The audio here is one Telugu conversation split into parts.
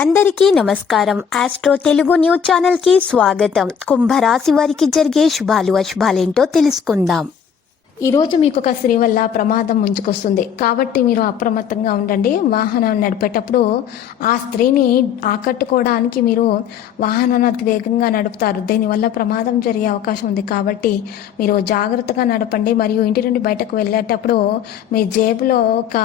అందరికీ నమస్కారం. ఆస్ట్రో తెలుగు న్యూస్ ఛానల్ కి స్వాగతం. కుంభరాశి వారికి జరిగే శుభాలు అశుభాలేంటో తెలుసుకుందాం. ఈరోజు మీకు ఒక స్త్రీ వల్ల ప్రమాదం ముంచుకొస్తుంది కాబట్టి మీరు అప్రమత్తంగా ఉండండి. వాహనం నడిపేటప్పుడు ఆ స్త్రీని ఆకట్టుకోవడానికి మీరు వాహనాన్ని అతి వేగంగా నడుపుతారు. దీనివల్ల ప్రమాదం జరిగే అవకాశం ఉంది కాబట్టి మీరు జాగ్రత్తగా నడపండి. మరియు ఇంటి నుండి బయటకు వెళ్ళేటప్పుడు మీ జేబులో ఒక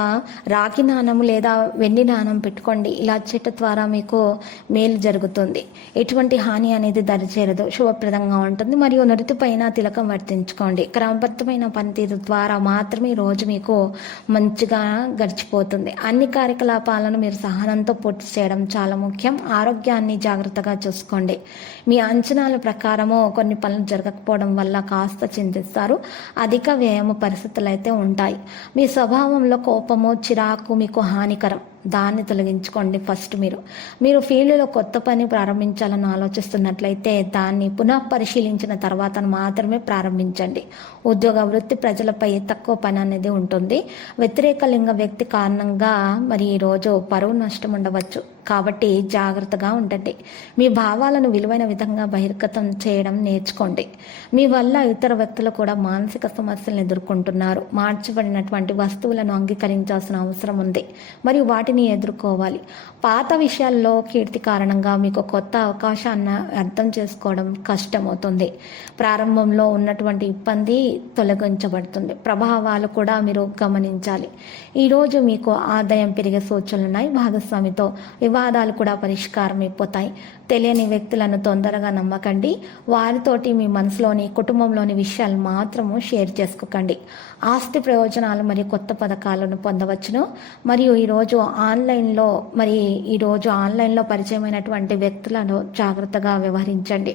రాగి నాణం లేదా వెండి నాణం పెట్టుకోండి. ఇలా చేయటం ద్వారా మీకు మేలు జరుగుతుంది. ఎటువంటి హాని అనేది దరిచేరదు, శుభప్రదంగా ఉంటుంది. మరియు నుదుటిపైన తిలకం వర్తించుకోండి. క్రమబద్ధమైన పనితీరు ద్వారా మాత్రమే రోజు మీకు మంచిగా గడిచిపోతుంది. అన్ని కార్యకలాపాలను మీరు సహనంతో పూర్తి చేయడం చాలా ముఖ్యం. ఆరోగ్యాన్ని జాగ్రత్తగా చూసుకోండి. మీ అంచనాల ప్రకారము కొన్ని పనులు జరగకపోవడం వల్ల కాస్త చింతిస్తారు. అధిక వ్యయము పరిస్థితులు అయితే ఉంటాయి. మీ స్వభావంలో కోపము, చిరాకు మీకు హానికరం. దాన్ని తొలగించుకోండి. ఫస్ట్ మీరు ఫీల్డ్లో కొత్త పని ప్రారంభించాలని ఆలోచిస్తున్నట్లయితే దాన్ని పునః పరిశీలించిన తర్వాత మాత్రమే ప్రారంభించండి. ఉద్యోగ వృత్తి ప్రజలపై తక్కువ పని అనేది ఉంటుంది. వ్యతిరేక లింగ వ్యక్తి కారణంగా ఈరోజు పరువు నష్టం ఉండవచ్చు కాబట్టి జాగ్రత్తగా ఉండండి. మీ భావాలను విలువైన విధంగా బహిర్గతం చేయడం నేర్చుకోండి. మీ వల్ల ఇతర వ్యక్తులు కూడా మానసిక సమస్యలను ఎదుర్కొంటున్నారు. మార్చబడినటువంటి వస్తువులను అంగీకరించాల్సిన అవసరం ఉంది మరియు వాటిని ఎదుర్కోవాలి. పాత విషయాల్లో కీర్తి కారణంగా మీకు కొత్త అవకాశాన్ని అర్థం చేసుకోవడం కష్టమవుతుంది. ప్రారంభంలో ఉన్నటువంటి ఇబ్బంది తొలగించబడుతుంది. ప్రభావాలు కూడా మీరు గమనించాలి. ఈరోజు మీకు ఆదాయం పెరిగే సూచనలు ఉన్నాయి. భాగస్వామితో వివాదాలు కూడా పరిష్కారం అయిపోతాయి. తెలియని వ్యక్తులను తొందరగా నమ్మకండి. వారితోటి మీ మనసులోని కుటుంబంలోని విషయాలు మాత్రము షేర్ చేసుకోకండి. ఆస్తి ప్రయోజనాలు మరియు కొత్త పథకాలను పొందవచ్చును. మరియు ఈరోజు ఆన్లైన్లో పరిచయమైనటువంటి వ్యక్తులను జాగ్రత్తగా వ్యవహరించండి.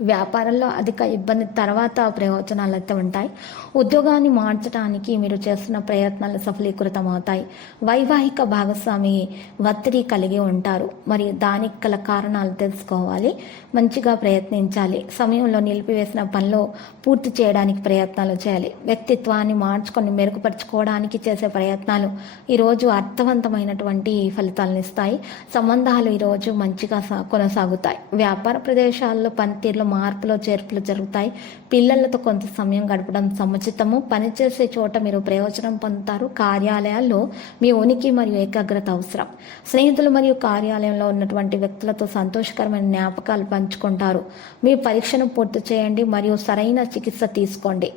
వ్యాపారంలో అధిక ఇబ్బంది తర్వాత ప్రయోజనాలు అయితే ఉంటాయి. ఉద్యోగాన్ని మార్చడానికి మీరు చేస్తున్న ప్రయత్నాలు సఫలీకృతం అవుతాయి. వైవాహిక భాగస్వామి ఒత్తిడి కలిగి ఉంటారు మరియు దానికి గల కారణాలు తెలుసుకోవాలి. మంచిగా ప్రయత్నించాలి. సమయంలో నిలిపివేసిన పనులు పూర్తి చేయడానికి ప్రయత్నాలు చేయాలి. వ్యక్తిత్వాన్ని మార్చుకొని మెరుగుపరుచుకోవడానికి చేసే ప్రయత్నాలు ఈరోజు అర్థవంతమైనటువంటి ఫలితాలను ఇస్తాయి. సంబంధాలు ఈరోజు మంచిగా కొనసాగుతాయి. వ్యాపార ప్రదేశాల్లో పనితీరులో మార్పులు చేర్పులు జరుగుతాయి. పిల్లలతో కొంత సమయం గడపడం సముచితము. పనిచేసే చోట మీరు ప్రయోజనం పొందుతారు. కార్యాలయాల్లో మీ ఉనికి మరియు ఏకాగ్రత అవసరం. స్నేహితులు మరియు కార్యాలయంలో ఉన్నటువంటి వ్యక్తులతో సంతోషకరమైన జ్ఞాపకాలు పంచుకుంటారు. మీ పరీక్షను పూర్తి చేయండి మరియు సరైన చికిత్స తీసుకోండి.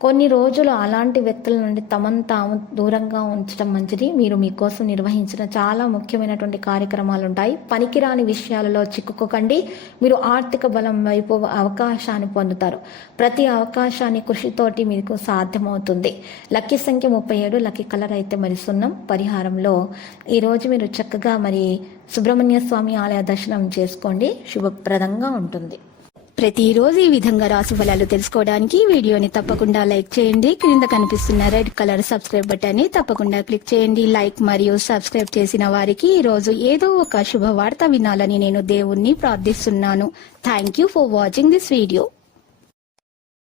కొన్ని రోజులు అలాంటి వ్యక్తుల నుండి తమను తాము దూరంగా ఉంచడం మంచిది. మీరు మీకోసం నిర్వహించిన చాలా ముఖ్యమైనటువంటి కార్యక్రమాలు ఉంటాయి. పనికిరాని విషయాలలో చిక్కుకోకండి. మీరు ఆర్థిక బలం వైపు అవకాశాన్ని పొందుతారు. ప్రతి అవకాశాన్ని కృషితోటి మీకు సాధ్యమవుతుంది. లక్కీ సంఖ్య 37. లక్కీ కలర్ అయితే సున్నం. పరిహారంలో ఈరోజు మీరు చక్కగా సుబ్రహ్మణ్య స్వామి ఆలయ దర్శనం చేసుకోండి. శుభప్రదంగా ఉంటుంది. ప్రతిరోజు ఈ విధంగా రాశి ఫలాలు తెలుసుకోవడానికి వీడియోని తప్పకుండా లైక్ చేయండి. క్రింద కనిపిస్తున్న రెడ్ కలర్ సబ్స్క్రైబ్ బటన్ ని తప్పకుండా క్లిక్ చేయండి. లైక్ మరియు సబ్స్క్రైబ్ చేసిన వారికి ఈ రోజు ఏదో ఒక శుభవార్త వినాలని నేను దేవుణ్ణి ప్రార్థిస్తున్నాను. Thank you for watching this video.